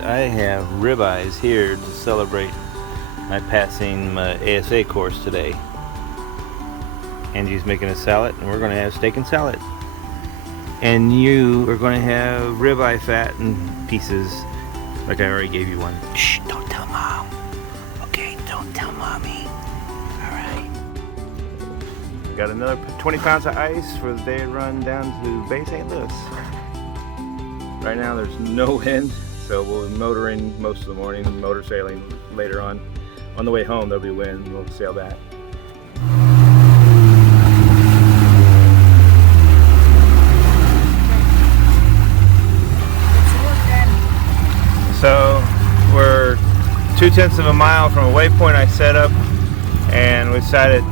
I have ribeyes here to celebrate my passing my ASA course today. Angie's making a salad, and we're going to have steak and salad. And you are going to have ribeye fat and pieces, like I already gave you one. Shh, don't tell Mom. Okay, don't tell Mommy. Alright. Got another 20 pounds of ice for the day run down to Bay St. Louis. Right now there's no wind, so we'll be motoring most of the morning, motor sailing later on. On the way home there'll be wind, we'll sail back. So we're 2/10 of a mile from a waypoint I set up, and we decided,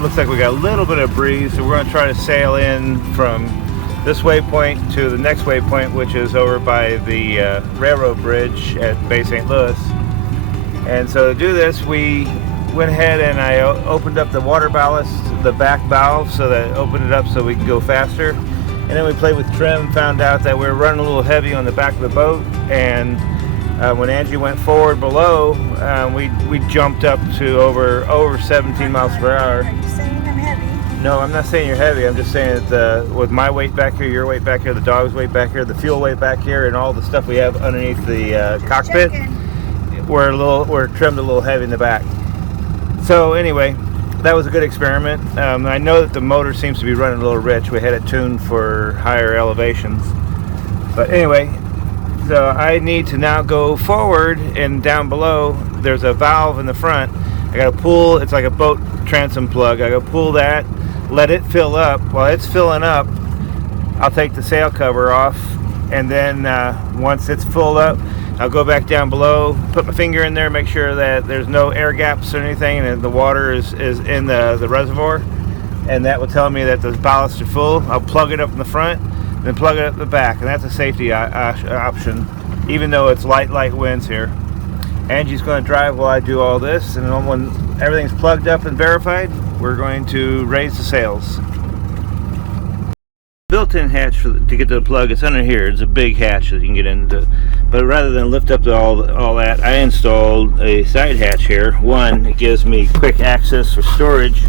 looks like we got a little bit of breeze, so we're going to try to sail in from this waypoint to the next waypoint, which is over by the railroad bridge at Bay St. Louis. And so to do this, we went ahead and I opened up the water ballast, the back valve, so that it opened it up so we can go faster. And then we played with trim, found out that we were running a little heavy on the back of the boat, and when Angie went forward below, we jumped up to over 17 miles per hour. Are you saying I'm heavy? No, I'm not saying you're heavy. I'm just saying that with my weight back here, your weight back here, the dog's weight back here, the fuel weight back here, and all the stuff we have underneath the cockpit, we're trimmed a little heavy in the back. So anyway, that was a good experiment. I know that the motor seems to be running a little rich. We had it tuned for higher elevations. But anyway, so I need to now go forward, and down below there's a valve in the front. I gotta pull, it's like a boat transom plug. I gotta pull that, let it fill up. While it's filling up, I'll take the sail cover off, and then once it's full up, I'll go back down below, put my finger in there, make sure that there's no air gaps or anything, and the water is in the reservoir, and that will tell me that the ballasts are full. I'll plug it up in the front, then plug it up the back, and that's a safety option, even though it's light winds here. Angie's going to drive while I do all this, and then when everything's plugged up and verified, we're going to raise the sails. Built-in hatch to get to the plug, it's under here. It's a big hatch that you can get into, but rather than lift up to all that, I installed a side hatch here. One, it gives me quick access for storage,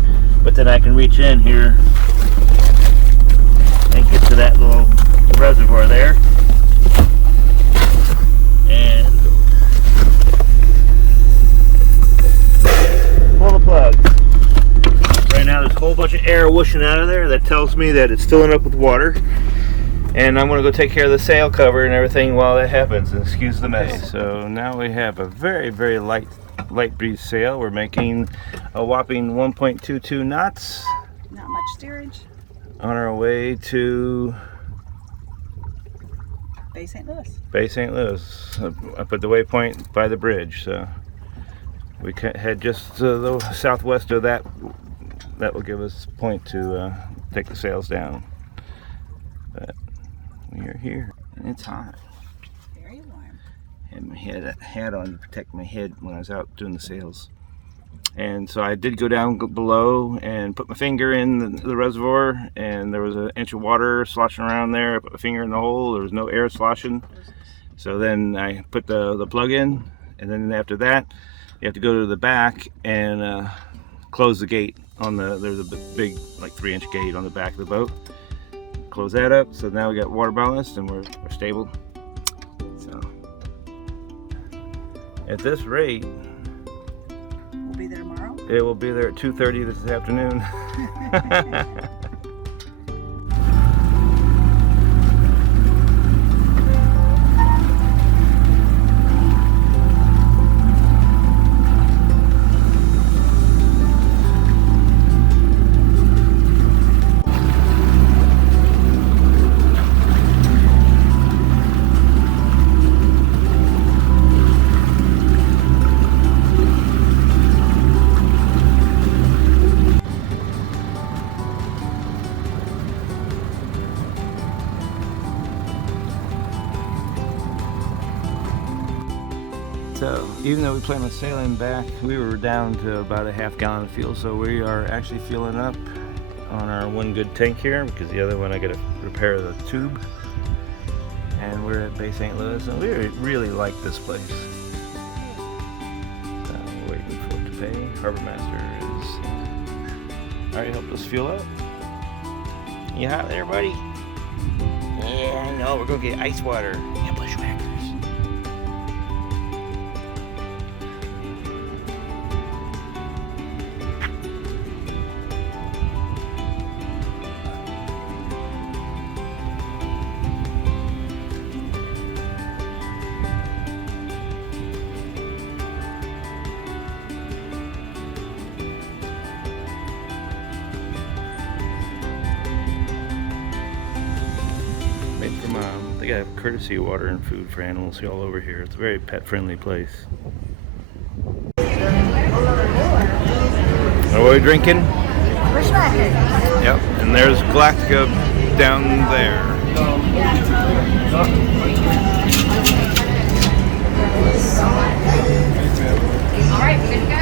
but then I can reach in here and get to that little reservoir there, and pull the plug. Right now there's a whole bunch of air whooshing out of there. That tells me that it's filling up with water, and I'm going to go take care of the sail cover and everything while that happens, and excuse the mess. So now we have a very light breeze sail. We're making a whopping 1.22 knots. Not much steerage. On our way to Bay St. Louis. Bay St. Louis. I put the waypoint by the bridge, so we head just to the southwest of that. That will give us a point to take the sails down. But we are here, and it's hot. Very warm. And I had a hat on to protect my head when I was out doing the sails. And so I did go down below and put my finger in the reservoir, and there was an inch of water sloshing around there. I put my finger in the hole, there was no air sloshing. So then I put the plug in, and then after that you have to go to the back and close the gate on there's a big like 3-inch gate on the back of the boat. Close that up, so now we got water ballast and we're stable. So at this rate, We'll be there tomorrow. it will be there at 2:30 this afternoon. So even though we plan on sailing back, we were down to about a half gallon of fuel, so we are actually filling up on our one good tank here, because the other one I got to repair the tube. and we're at Bay St. Louis, and we really like this place. We're waiting for it to pay. Harbor Master is already helped us fuel up. You hot there, buddy? Yeah, I know. We're gonna get ice water. Yeah, Bushwhackers. They got courtesy water and food for animals all over here. It's a very pet-friendly place. What are we drinking? Bushwhackers. Yep, and there's Galactica down there. Alright, good to go.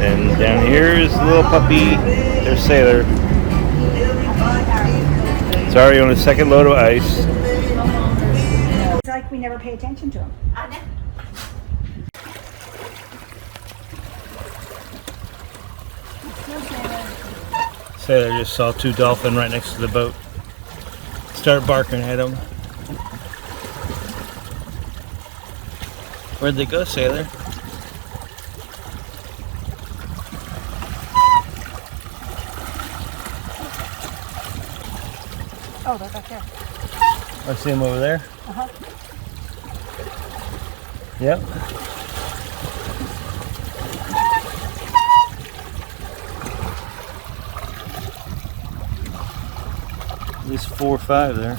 And down here is the little puppy. There's Sailor. It's already on his second load of ice. It's like we never pay attention to them. I know. Sailor just saw two dolphins right next to the boat. Start barking at them. Where'd they go, Sailor? Oh, they're back there. I see them over there. Uh-huh. Yep. At least 4 or 5 there.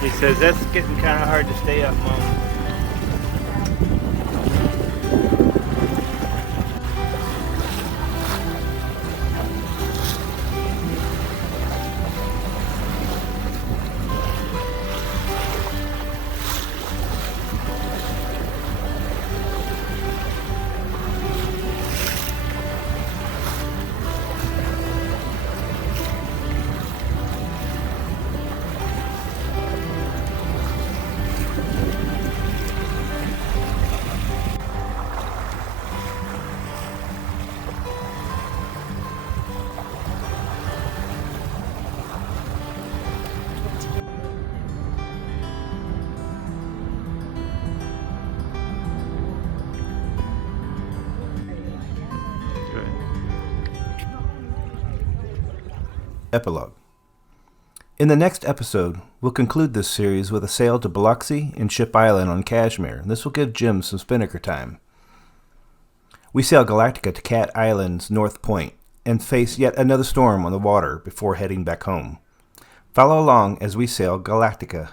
He says, that's getting kind of hard to stay up, Mom. Epilogue. In the next episode, we'll conclude this series with a sail to Biloxi and Ship Island on Kashmir. This will give Jim some spinnaker time. We sail Galactica to Cat Island's North Point and face yet another storm on the water before heading back home. Follow along as we sail Galactica